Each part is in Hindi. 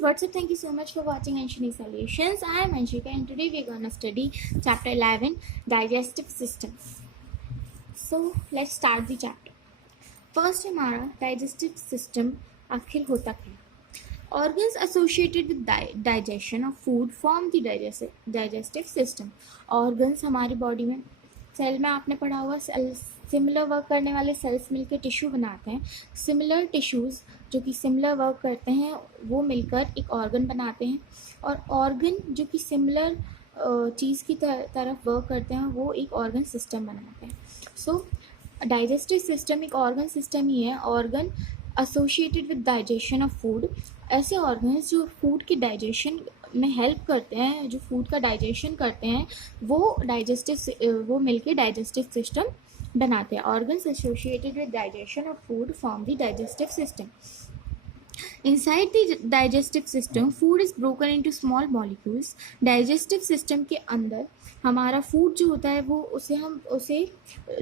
guys, what's up? Thank you so much for watching Anshini Solutions. I am Anshika and today we're gonna study chapter 11, digestive system. So let's start the chapter. First हमारा digestive system आखिर होता क्या? Organs associated with digestion of food form the digestive system. Organs हमारी बॉडी में सेल में आपने पढ़ा हुआ सिमिलर वर्क करने वाले सेल्स मिलकर टिश्यू बनाते हैं. सिमिलर टिश्यूज़ जो कि सिमिलर वर्क करते हैं वो मिलकर एक ऑर्गन बनाते हैं और ऑर्गन जो कि सिमिलर चीज़ की तरफ वर्क करते हैं वो एक ऑर्गन सिस्टम बनाते हैं. सो डाइजेस्टिव सिस्टम एक ऑर्गन सिस्टम ही है. Organ associated with digestion of food, ऐसे ऑर्गन्स जो फूड की डाइजेशन में हेल्प करते हैं, जो फूड का डाइजेशन करते हैं, वो मिलके डाइजेस्टिव सिस्टम बनाते हैं. Organs associated with digestion of food form the digestive system. Inside the digestive system, food is broken into small molecules. Digestive system के अंदर हमारा फूड जो होता है वो उसे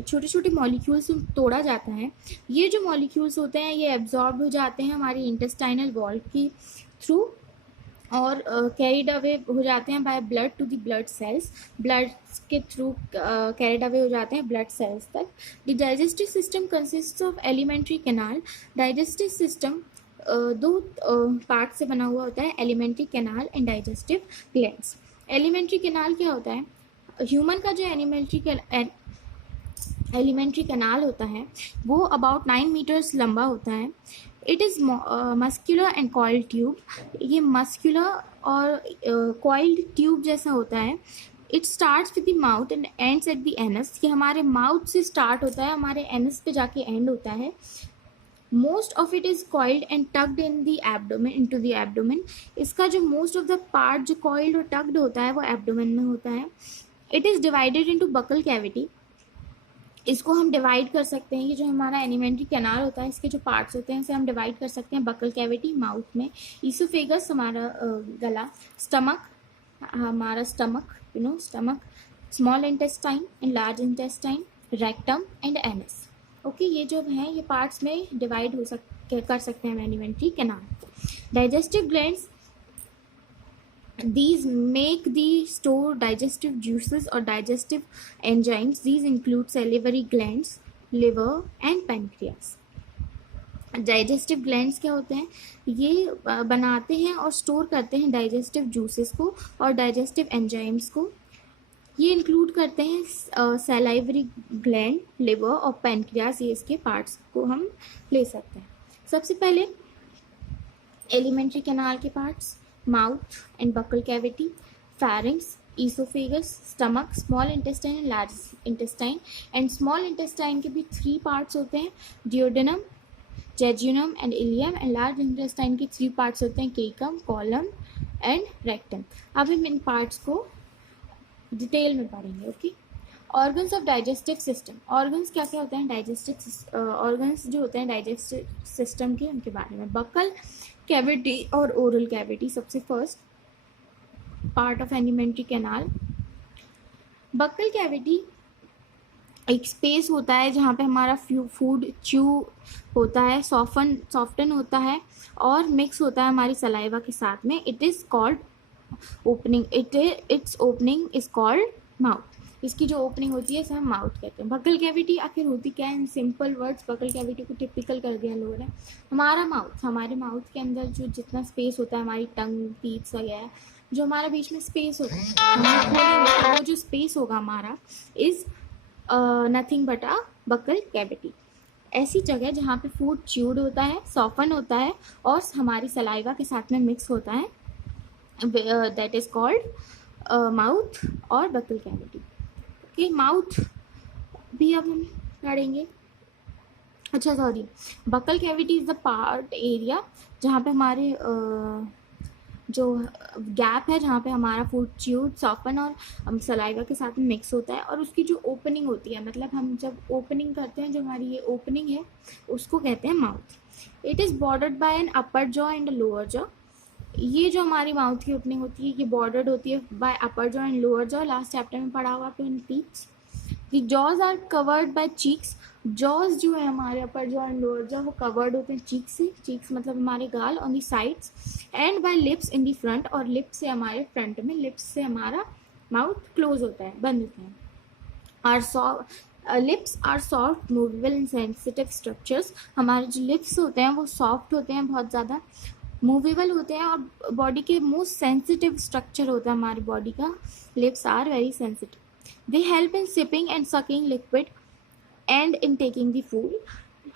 छोटे छोटे मॉलिक्यूल्स में तोड़ा जाता है. ये जो मॉलिक्यूल्स होते हैं ये एब्जॉर्ब हो जाते हैं हमारी इंटेस्टाइनल वॉल की थ्रू और कैरिड अवे हो जाते हैं by blood to the blood cells. Blood के थ्रू कैरिड अवे हो जाते हैं ब्लड सेल्स तक. The digestive system consists of alimentary canal. Digestive system दो पार्ट से बना हुआ होता है, alimentary canal and digestive glands. Alimentary canal क्या होता है? ह्यूमन का जो एलिमेंट्री कैनाल होता है वो अबाउट 9 मीटर्स लंबा होता है. It is muscular and coiled tube. ये मस्क्यूलर और कॉइल्ड ट्यूब जैसा होता है. It starts with the mouth and ends at the anus. ये हमारे माउथ से स्टार्ट होता है, हमारे एनस पे जाके एंड होता है. Most of it is coiled and tucked in the abdomen, into the abdomen. इसका जो most of the part जो coiled और tucked होता है वो abdomen में होता है. It is divided into buccal cavity. इसको हम डिवाइड कर सकते हैं. ये जो हमारा एलिमेंट्री कैनाल होता है इसके जो पार्ट्स होते हैं इसे हम डिवाइड कर सकते हैं बकल कैविटी, माउथ में, ईसोफेगस हमारा गला, स्टमक हमारा stomach, small intestine and large intestine, rectum and anus. Okay, ये जो है ये पार्ट्स में डिवाइड कर सकते हैं elementary canal. Digestive glands, these make the store digestive juices or digestive enzymes. These include salivary glands, liver and pancreas. Digestive glands क्या होते हैं? ये बनाते हैं और स्टोर करते हैं डाइजेस्टिव जूसेस को और डाइजेस्टिव एंजाइम्स को. ये इंक्लूड करते हैं सैलाइवरी ग्लैंड, लिवर और पैनक्रियास. ये इसके पार्ट्स को हम ले सकते हैं. सबसे पहले एलिमेंट्री कैनाल के parts, mouth and buccal cavity, pharynx, oesophagus, stomach, small intestine and large intestine. And small intestine के भी 3 पार्ट्स होते हैं, duodenum, jejunum and ileum. And large intestine के 3 पार्ट्स होते हैं, केकम, कॉलम एंड रेक्टम. अब हम इन पार्ट्स को डिटेल में पढ़ेंगे. Okay, organs of digestive system. Organs क्या क्या होते हैं? डाइजेस्टिव ऑर्गन्स जो होते हैं डाइजेस्टिव सिस्टम के, उनके बारे में. बकल कैविटी और ओरल कैविटी. सबसे first part of alimentary canal. Buccal cavity एक स्पेस होता है जहाँ पे हमारा फूड च्यू होता है, सॉफ्टन होता है और मिक्स होता है हमारी सलाइवा के साथ में. It is called opening. It's opening is called mouth. इसकी जो ओपनिंग होती है इसे हम माउथ कहते हैं. बकल कैविटी आखिर होती क्या है? In simple words buckle cavity को टिपिकल कर दिया लोगों ने. हमारा माउथ, हमारे माउथ के अंदर जो जितना स्पेस होता है, हमारी टंग, टीथ वगैरह, जो हमारा बीच में स्पेस होता है, वो जो स्पेस होगा हमारा is nothing but a buccal cavity. ऐसी जगह जहाँ पे फूड च्यूड होता है, सॉफन होता है और हमारी सलाइवा के साथ में मिक्स होता है, that is called mouth और बकल कैविटी. ओके, माउथ भी अब हम पढ़ेंगे. अच्छा sorry, buccal cavity is the part area जहाँ पे हमारे जो गैप है, जहाँ पे हमारा फूड च्यूड, सॉफन और सलाइवा के साथ में मिक्स होता है. और उसकी जो ओपनिंग होती है, मतलब हम जब ओपनिंग करते हैं, जो हमारी ये ओपनिंग है उसको कहते हैं mouth. It is bordered by an upper jaw and lower jaw. ये जो हमारी माउथ की ओपनिंग होती है ये बॉर्डर्ड होती है by upper jaw and lower jaw. Last chapter में पढ़ा हुआ twin teeth. The jaws are covered by cheeks, jaws जो है हमारे upper jaw and lower jaw वो कवर्ड होते हैं चीक्स से, चीक्स मतलब हमारे गाल, on the sides, and by lips in the front, और लिप्स से हमारे फ्रंट में, लिप्स से हमारा माउथ क्लोज होता है, बंद होते हैं। Our lips are soft movable and sensitive structures, हमारे जो लिप्स होते हैं वो सॉफ्ट होते हैं, बहुत ज़्यादा मूवेबल होते हैं, और बॉडी के मोस्ट सेंसिटिव स्ट्रक्चर होता है हमारी बॉडी का, lips are very sensitive. They help in sipping and sucking liquid and in taking the food,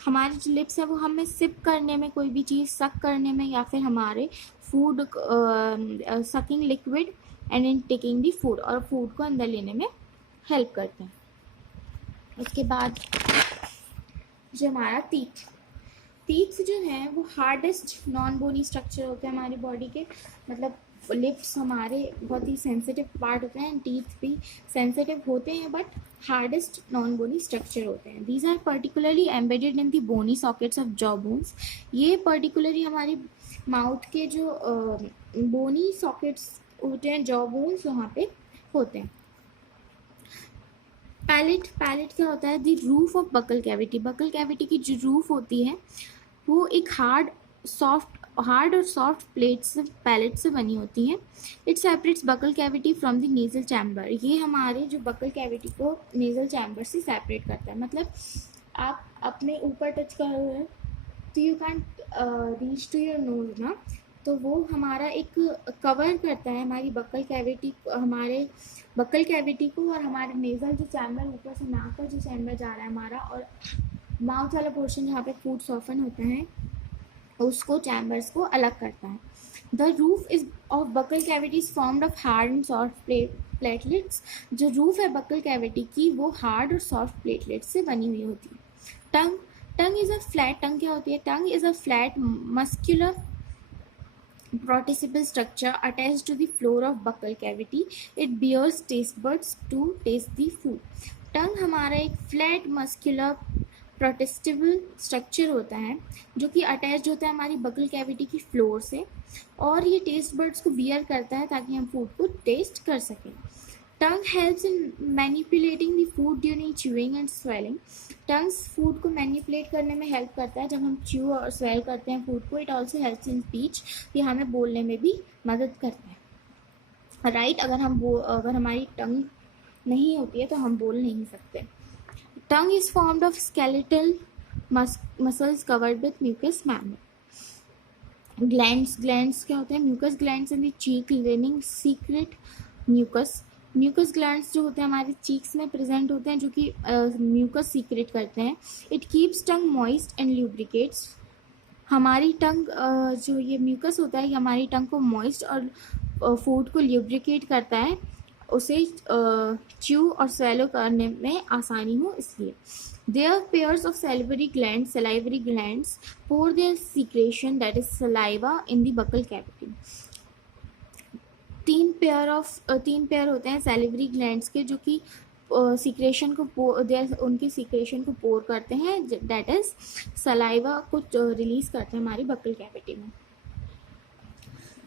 हमारे जो लिप्स है वो हमें सिप करने में, कोई भी चीज़ सक करने में, या फिर हमारे food sucking liquid and in taking the food, और फूड को अंदर लेने में हेल्प करते हैं। उसके बाद जो हमारा टीथ, टीथ जो है वो हार्डेस्ट नॉन बोनी स्ट्रक्चर होते हैं हमारी बॉडी के, मतलब लिप्स हमारे बहुत ही सेंसिटिव पार्ट होते हैं, टीथ भी सेंसिटिव होते हैं, but hardest non bony structure होते हैं। These are particularly embedded in the bony sockets of jaw bones, ये पर्टिकुलरली हमारी माउथ के जो बोनी सॉकेट्स होते हैं, जॉ बोन्स, वहाँ पे होते हैं। पैलेट, पैलेट क्या होता है? The roof of buccal cavity, buccal cavity की जो रूफ होती है वो एक हार्ड और सॉफ्ट प्लेट से, पैलेट से बनी होती है। It separates buccal cavity from the nasal chamber, ये हमारे जो बकल कैविटी को नेजल चैम्बर से सेपरेट करता है। मतलब आप अपने ऊपर टच कर रहे हो तो you can reach to your nose ना, तो वो हमारा एक कवर करता है हमारी बकल कैविटी, हमारे बकल कैविटी को, और हमारे नेजल जो चैम्बर, ऊपर से नाक का जो चैम्बर जा रहा है हमारा, और माउथ वाला पोर्शन जहाँ पे फूड सॉफन होता है, उसको चैम्बर्स को अलग करता है। The roof is of buccal cavity is formed of hard and soft platelets, जो रूफ है बकल कैविटी की वो हार्ड और सॉफ्ट प्लेटलेट्स से बनी हुई होती है। टंग, टंग इज अ फ्लैट, टंग क्या होती है? Tongue is a flat muscular proticible structure attached to the floor of buccal cavity. It bears taste buds to taste the food. टंग हमारा एक फ्लैट मस्कुलर प्रोटेस्टिबल स्ट्रक्चर होता है जो कि अटैच्ड होता है हमारी बकल कैविटी की फ्लोर से, और ये टेस्ट बर्ड्स को बियर करता है ताकि हम फूड को टेस्ट कर सकें। Tongue helps in manipulating the food during chewing and swallowing, tongues food को मैनिपुलेट करने में हेल्प करता है जब हम च्यू और स्वेल करते हैं फूड को। It also helps in speech, ये हमें बोलने में भी मदद करता है, राइट? अगर हमारी टंग नहीं होती है तो हम बोल नहीं सकते। Tongue is formed of skeletal muscles covered with mucous membrane. Glands, glands क्या होते हैं? Mucous glands in the cheek lining secrete mucus, mucus glands जो होते हैं हमारे चीक्स में प्रेजेंट होते हैं जो कि म्यूकस सीक्रेट करते हैं। It keeps tongue moist and lubricates, हमारी टंग जो ये म्यूकस होता है ये हमारी टंग को मॉइस्ट और फूड को ल्यूब्रिकेट करता है, उसे च्यू और स्वेलो करने में आसानी हो इसलिए। There pairs of salivary glands pour their secretion that is saliva in the buccal cavity। तीन पेयर होते हैं सैलिवरी ग्लैंड्स के जो कि सीक्रेशन को उनके सीक्रेशन को पोर करते हैं, दैट इज सलाइवा को रिलीज करते हैं हमारी बकल कैविटी में।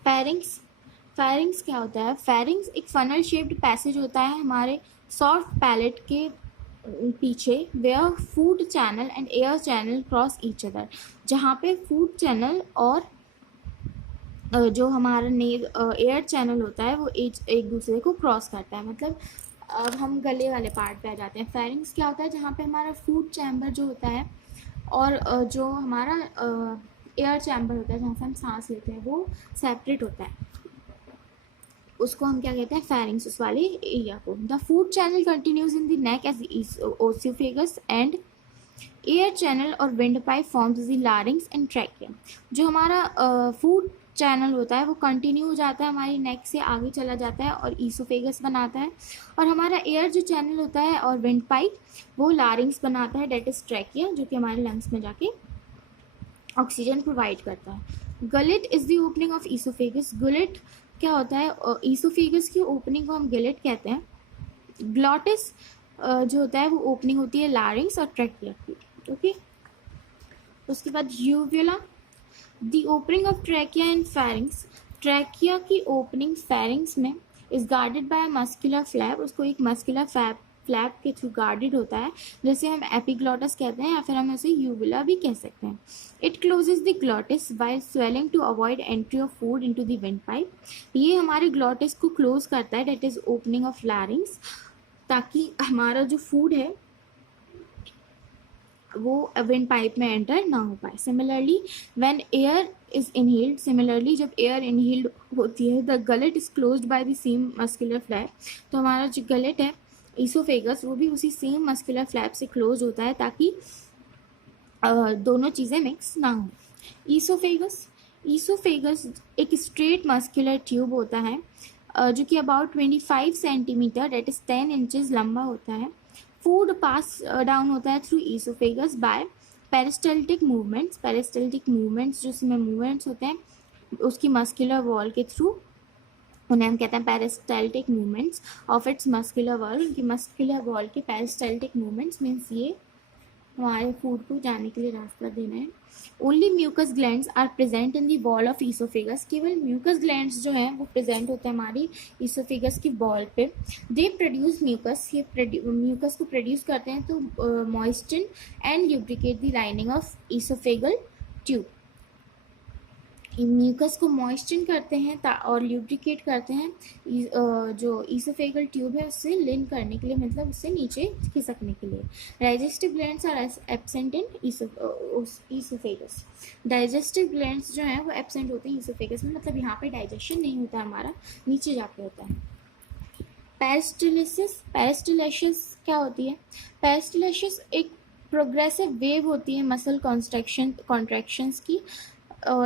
फेरिंग्स, फेरिंग्स क्या होता है? फेरिंग्स एक फनल शेप्ड पैसेज होता है हमारे सॉफ्ट पैलेट के पीछे, where food channel and air channel cross each other, जहाँ पे फूड चैनल और जो हमारा एयर चैनल होता है वो एक दूसरे को क्रॉस करता है। मतलब अब हम गले वाले पार्ट पे आ जाते हैं। फेरिंग्स क्या होता है? जहाँ पे हमारा फूड चैम्बर जो होता है और जो हमारा एयर चैम्बर होता है जहाँ से हम सांस लेते हैं वो सेपरेट होता है, उसको हम क्या कहते हैं? फेरिंग्स, उस वाले एरिया को। The food channel continues in the neck as oesophagus and air channel और windpipe forms the larynx and trachea. जो हमारा फूड चैनल होता है वो कंटिन्यू हो जाता है हमारी नेक से आगे चला जाता है और ईसोफेगस बनाता है, और हमारा एयर जो चैनल होता है और विंड पाइप वो लारिंग्स बनाता है, डेट इज ट्रैकिया, जो कि हमारे लंग्स में जाके ऑक्सीजन प्रोवाइड करता है। Gullet is the opening of oesophagus, gullet क्या होता है? ईसोफेगस की ओपनिंग को हम गलेट कहते हैं। ग्लॉटिस जो होता है वो ओपनिंग होती है लारिंग्स और ट्रैकिया की, ओके। उसके बाद uvula, the opening of trachea and pharynx, trachea की ओपनिंग फेरिंग्स में is guarded bye muscular flap, उसको एक मस्कुलर फ्लैप के थ्रू गार्डेड होता है, जैसे हम एपिग्लॉटिस कहते हैं या फिर हम उसे यूबुला भी कह सकते हैं. It closes the glottis while swallowing to avoid entry of food into the windpipe. ये हमारे ग्लॉटिस को क्लोज करता है, that is opening of larynx, ताकि हमारा जो फूड है वो विंड पाइप में एंटर ना हो पाए. Similarly when air is inhaled, similarly जब एयर इनहेल्ड होती है, the gullet is closed by the same muscular flap. तो हमारा जो गलेट है ईसोफेगस, वो भी उसी सेम मस्कुलर फ्लैप से क्लोज होता है ताकि दोनों चीज़ें मिक्स ना हो. ईसोफेगस, ईसोफेगस एक स्ट्रेट मस्कुलर ट्यूब होता है जो कि about 25 centimetre, that is 10 inches लंबा होता है. फूड पास डाउन होता है through oesophagus by peristaltic movements. Peristaltic movements जो इसमें मूवमेंट्स होते हैं उसकी मस्कुलर वॉल के थ्रू, उन्हें हम कहते हैं peristaltic movements of its muscular wall. उनकी मस्कुलर वॉल के पेरिस्टल्टिक मूवमेंट्स मीन्स ये हमारे फूड को जाने के लिए रास्ता देना है. Only mucus glands are present in the wall of oesophagus. केवल म्यूकस ग्लैंड्स जो हैं वो प्रेजेंट होते हैं हमारी ईसोफेगस की वॉल पे. दे प्रोड्यूस म्यूकस, ये म्यूकस को प्रोड्यूस करते हैं तो moisten and lubricate the lining of oesophageal tube. Mucus को मॉइस्चन करते हैं और ल्यूब्रिकेट करते हैं जो ईसोफेगल ट्यूब है उससे लिन करने के लिए, मतलब उससे नीचे खिसकने के लिए. Digestive glands are absent in oesophagus. Digestive glands जो हैं वो एब्सेंट होते हैं ईसोफेगस में, मतलब यहाँ पे डाइजेशन नहीं होता हमारा, नीचे जाके होता है. पेरिस्टाल्सिस, पेरिस्टाल्सिस क्या होती है? पेरिस्टाल्सिस एक प्रोग्रेसिव वेव होती है मसल कॉन्ट्रैक्शंस की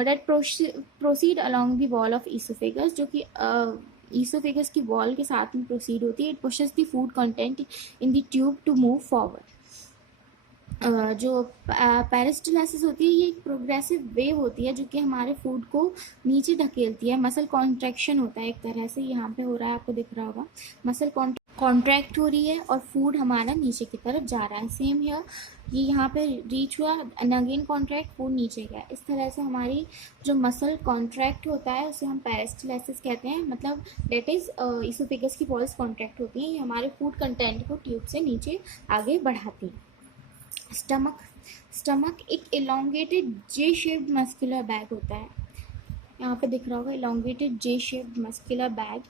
that proceed along the wall of esophagus, जो कि esophagus की wall के साथ में proceed होती है. It pushes the food content in the tube to move forward. जो पेरिस्टाल्सिस होती है ये एक प्रोग्रेसिव वेव होती है जो कि हमारे फूड को नीचे ढकेलती है. मसल कॉन्ट्रैक्शन होता है एक तरह से, यहाँ पे हो रहा है, आपको दिख रहा होगा. मसल कॉन्ट्रैक्ट हो रही है और फूड हमारा नीचे की तरफ जा रहा है. सेम हियर, ये यहाँ पे रीच हुआ एंड अगेन कॉन्ट्रैक्ट, फूड नीचे गया. इस तरह से हमारी जो मसल कॉन्ट्रैक्ट होता है उसे हम पेरिस्टाल्सिस कहते हैं. मतलब डेट इज ईसोफेगस की वॉल्स कॉन्ट्रैक्ट होती हैं, ये हमारे फूड कंटेंट को ट्यूब से नीचे आगे बढ़ाती हैं. स्टमक, स्टमक एक इलोंगेटेड जे शेप्ड मस्कुलर बैग होता है. यहाँ पे दिख रहा होगा इलोंगेटेड जे शेप्ड मस्कुलर बैग.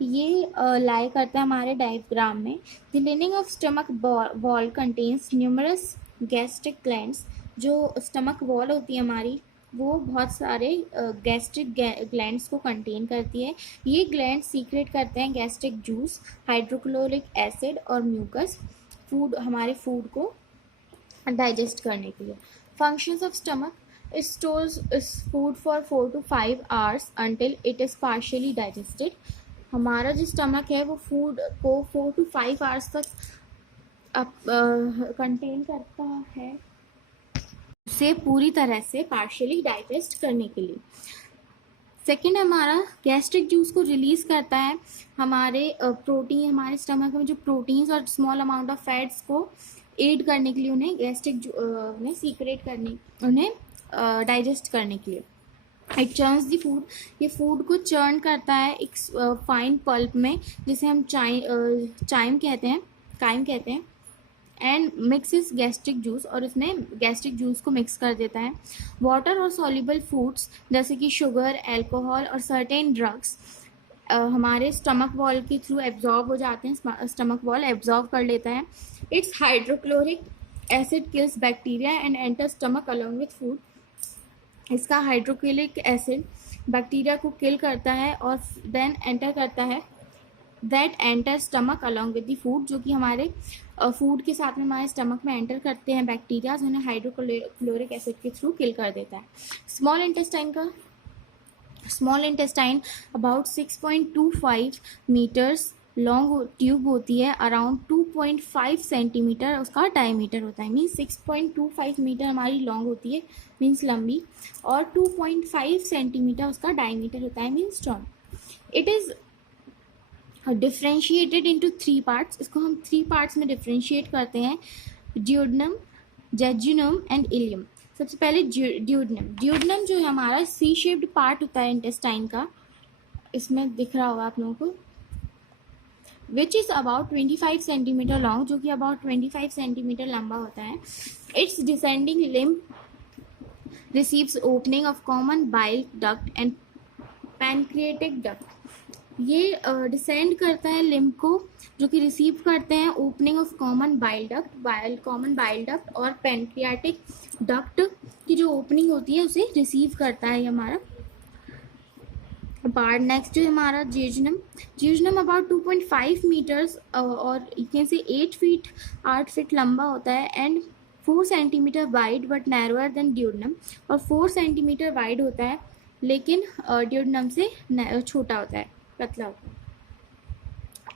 ये लाई करता है हमारे डायग्राम में. The leaning of stomach wall contains numerous gastric glands. जो स्टमक वॉल होती है हमारी वो बहुत सारे गैस्ट्रिक ग्लैंड्स को कंटेन करती है. ये ग्लैंड सीक्रेट करते हैं गैस्ट्रिक जूस, हाइड्रोक्लोरिक एसिड और म्यूकस, फूड हमारे फूड को डाइजेस्ट करने के लिए. Functions of stomach, it stores food for 4 to 5 hours until it is partially digested. हमारा जो स्टमक है वो फूड को 4 to 5 hours तक कंटेन करता है उसे पूरी तरह से पार्शियली डाइजेस्ट करने के लिए. सेकेंड, हमारा गैस्ट्रिक जूस को रिलीज करता है हमारे प्रोटीन, हमारे स्टमक में जो प्रोटीन्स और स्मॉल अमाउंट ऑफ फैट्स को एड करने के लिए, उन्हें गैस्ट्रिक उन्हें सीक्रेट करने, उन्हें डाइजेस्ट करने के लिए. इट चर्न्स द फूड, ये फूड को चर्न करता है एक फाइन पल्प में जिसे हम काइम कहते हैं. एंड मिक्सेस गैस्ट्रिक जूस, और उसमें गैस्ट्रिक जूस को मिक्स कर देता है. वाटर और सॉल्युबल फूड्स जैसे कि शुगर, एल्कोहल और सर्टेन ड्रग्स हमारे स्टमक वॉल के थ्रू एब्जॉर्ब हो जाते हैं, स्टमक वॉल एब्जॉर्ब कर लेता है. It's hydrochloric acid kills bacteria and enter stomach along with food. इसका हाइड्रोक्लोरिक एसिड बैक्टीरिया को किल करता है और देन एंटर करता है, that enter stomach along with the food, जो कि हमारे फूड के साथ में हमारे स्टमक में एंटर करते हैं बैक्टीरिया, उन्हें हाइड्रोक्लोरिक एसिड के थ्रू किल कर देता है. Small intestine about 6.25 metres long tube होती है. अराउंड 2.5 सेंटीमीटर उसका डायमीटर होता है. मीन्स 6.25 मीटर हमारी लॉन्ग होती है, मीन्स लंबी, और 2.5 सेंटीमीटर उसका डायमीटर होता है, मीन्स चौड़ा. It is differentiated into 3 parts. इसको हम 3 पार्ट्स में डिफ्रेंशिएट करते हैं, ड्यूडनम, जेजुनम एंड इलियम. सबसे पहले ड्यूडनम जो है हमारा सी शेप्ड पार्ट होता है इंटेस्टाइन का, इसमें दिख रहा होगा आप लोगों को. Which is about 25 centimetre long, जो कि अबाउट 25 सेंटीमीटर लंबा होता है. It's descending limb receives opening of common bile duct and pancreatic duct. ये डिसेंड करता है लिम्ब को, जो कि रिसीव करते हैं opening of common bile duct और पेनक्रियाटिक डक्ट की जो ओपनिंग होती है उसे रिसीव करता है ये हमारा पार्ट. नेक्स्ट जो हमारा जियोजनम अबाउट 2.5 मीटर्स और यू कैन से 8 फीट लंबा होता है and 4 centimetre wide but narrower than duodenum, और 4 सेंटीमीटर वाइड होता है लेकिन ड्यूडनम से छोटा होता है, पतला होता है.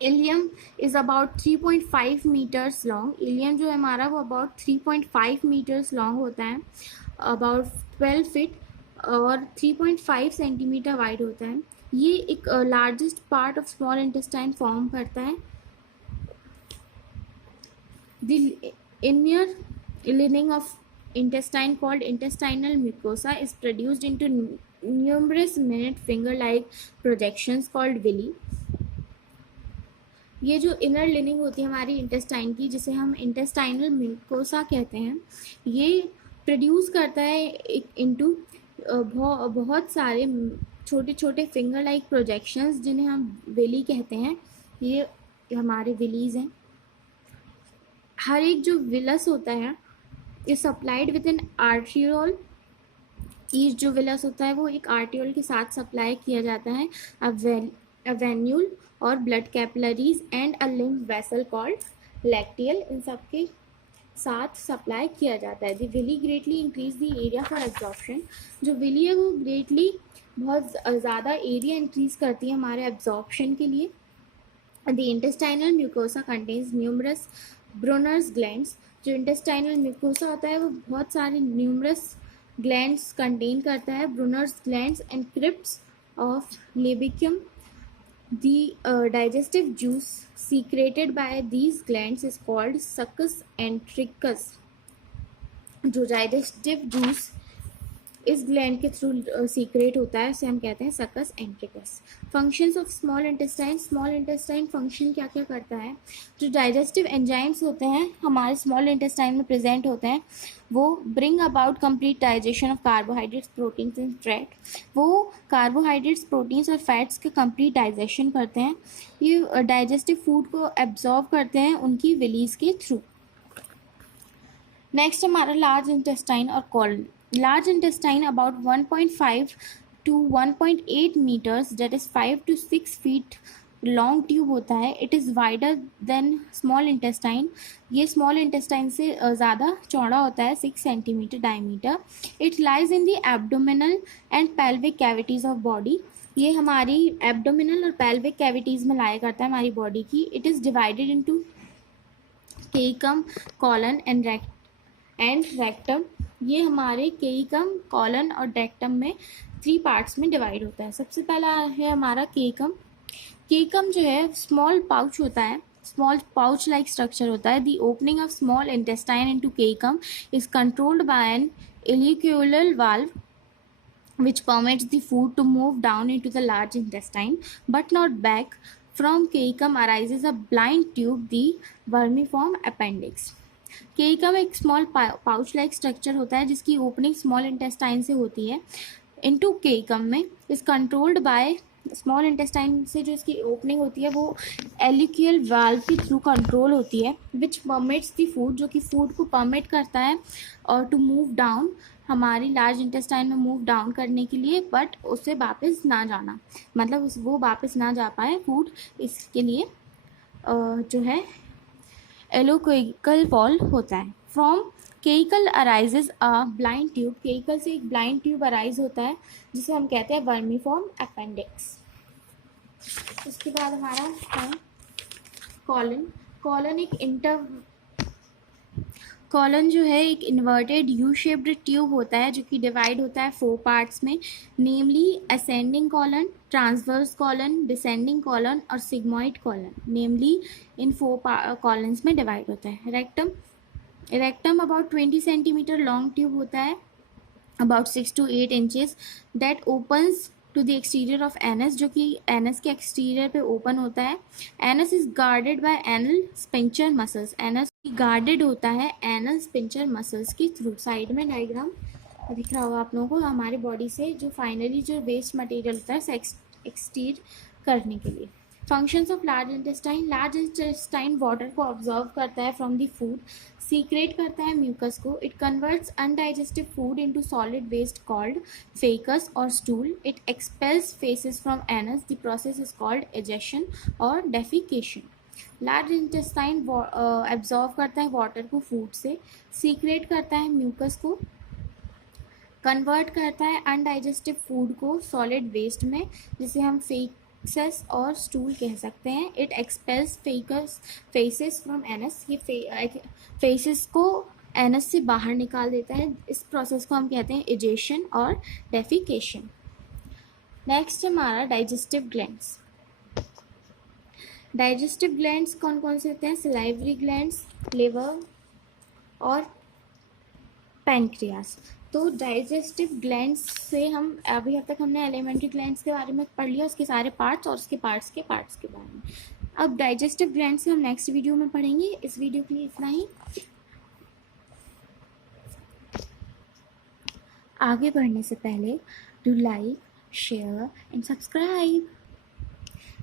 Ileum is about 3.5 metres long. Ileum जो है हमारा वो अबाउट 3.5 मीटर्स लॉन्ग होता है, अबाउट 12 फीट और 3.5 सेंटीमीटर वाइड होता है. ये एक largest part of small intestine form करता है. The inner lining of intestine called intestinal mucosa is produced into numerous minute finger-like projections called villi. ये जो इनर लिनिंग होती है हमारी इंटेस्टाइन की, जिसे हम इंटेस्टाइनल म्यूकोसा कहते हैं, ये प्रोड्यूस करता है इनटू बहुत सारे छोटे छोटे फिंगर लाइक प्रोजेक्शंस जिन्हें हम विली कहते हैं. ये हमारे विलीज हैं. हर एक जो विलस होता है is supplied with an arteriole. Each जो विलस होता है वो एक आर्टियोल के साथ सप्लाई किया जाता है. अ वेन्यूल और blood capillaries and a lymph vessel called lacteal, इन सब के साथ सप्लाई किया जाता है. The villi greatly increase the area for absorption. जो विली है वो ग्रेटली बहुत ज़्यादा एरिया इंक्रीज करती है हमारे एब्जॉर्प्शन के लिए. The intestinal mucosa contains numerous Brunner's glands. जो इंटेस्टाइनल म्यूकोसा होता है वो बहुत सारे न्यूमरस ग्लैंड्स कंटेन करता है, Brunner's glands and crypts of Lieberkuhn. The digestive juice secreted by these glands is called succus entericus. जो डाइजेस्टिव जूस इस ग्लैंड के थ्रू सीक्रेट होता है उसे हम कहते हैं succus entericus. Functions of small intestine function क्या क्या करता है. जो डाइजेस्टिव एंजाइम्स होते हैं हमारे स्मॉल इंटेस्टाइन में प्रेजेंट होते हैं वो bring about complete digestion of carbohydrates, proteins and fat. वो कार्बोहाइड्रेट्स, प्रोटीन्स और फैट्स के कंप्लीट डाइजेशन करते हैं. ये डाइजेस्टिव फूड को एब्जॉर्व करते हैं उनकी विलीज के थ्रू. नेक्स्ट हमारा लार्ज इंटेस्टाइन और colon. Large intestine about 1.5 to 1.8 meters, that is 5 to 6 feet long tube होता है. It is wider than small intestine. ये small intestine से ज़्यादा चौड़ा होता है, 6 centimeter diameter. It lies in the abdominal and pelvic cavities of body. ये हमारी abdominal और pelvic cavities में लाया करता है हमारी body की. It is divided into caecum, colon and rectum. ये हमारे केइकम, कॉलन और रेक्टम में 3 पार्ट्स में डिवाइड होता है. सबसे पहला है हमारा केइकम. केइकम जो है स्मॉल पाउच होता है, स्मॉल पाउच लाइक स्ट्रक्चर होता है. The opening of small intestine into caecum is controlled by an ileocaecal valve which permits the food to move down into the large intestine but not back. From caecum arises a blind tube, the vermiform appendix. केइकम एक स्मॉल पाउच लाइक स्ट्रक्चर होता है जिसकी ओपनिंग स्मॉल इंटेस्टाइन से होती है. इनटू केइकम में is controlled by small intestine से जो इसकी ओपनिंग होती है वो एलिक्यूल वाल्व के थ्रू कंट्रोल होती है, विच परमिट्स द फूड, जो कि फूड को परमिट करता है और टू मूव डाउन, हमारी लार्ज इंटेस्टाइन में मूव डाउन करने के लिए, बट उससे वापस ना जाना, मतलब वो वापस ना जा पाए फूड. इसके लिए जो है एलोकेकल वॉल होता है. From caecal arises a blind tube. Caecal से एक ब्लाइंड ट्यूब अराइज होता है जिसे हम कहते हैं वर्मीफॉर्म अपेंडिक्स. उसके बाद हमारा है कॉलन. कॉलन जो है एक इन्वर्टेड यू शेप्ड ट्यूब होता है जो कि डिवाइड होता है 4 पार्ट्स में, namely ascending colon, transverse colon, descending colon और सिग्मॉइड कॉलन. नेमली इन 4 कॉलन्स में डिवाइड होता है. Rectum about 20 centimetre long tube होता है, about 6 to 8 inches, that opens to the exterior of anus, जो कि एनस के एक्सटीरियर पे ओपन होता है. Anus is guarded by anal sphincter muscles. Anus guarded होता है एनल स्पिंचर मसल्स के थ्रू. साइड में डायग्राम दिख रहा होगा आप लोगों को. हमारी बॉडी से जो फाइनली जो वेस्ट मटेरियल होता है उसे एक्सटीर करने के लिए. Functions of large intestine. Large intestine water को ऑब्जर्व करता है फ्रॉम द फूड, सीक्रेट करता है म्यूकस को. It converts undigestive food into solid waste called faeces और stool. It expels faeces from anus. The process is called egestion और डेफिकेशन. लार्ज इंटेस्टाइन एब्जॉर्व करता है वाटर को फूड से, सीक्रेट करता है म्यूकस को, कन्वर्ट करता है अनडाइजेस्टिव फूड को सॉलिड वेस्ट में, जिसे हम फेसेस और स्टूल कह सकते हैं. It expels faeces from anus. ये फेसेस को एनस से बाहर निकाल देता है. इस प्रोसेस को हम कहते हैं एजेशन और डेफिकेशन. नेक्स्ट है हमारा डाइजेस्टिव ग्लैंड्स. डाइजेस्टिव ग्लैंड्स कौन कौन से होते हैं? सलाइवरी ग्लैंड्स, लिवर और पैनक्रियास. तो डाइजेस्टिव ग्लैंड्स से हम अभी तक हमने एलिमेंट्री ग्लैंड्स के बारे में पढ़ लिया, उसके सारे पार्ट्स और उसके पार्ट्स के बारे में. अब डाइजेस्टिव ग्लैंड्स से हम नेक्स्ट वीडियो में पढ़ेंगे. इस वीडियो के लिए इतना ही. आगे बढ़ने से पहले do like, share and subscribe.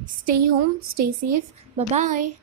Stay home, stay safe. Bye bye.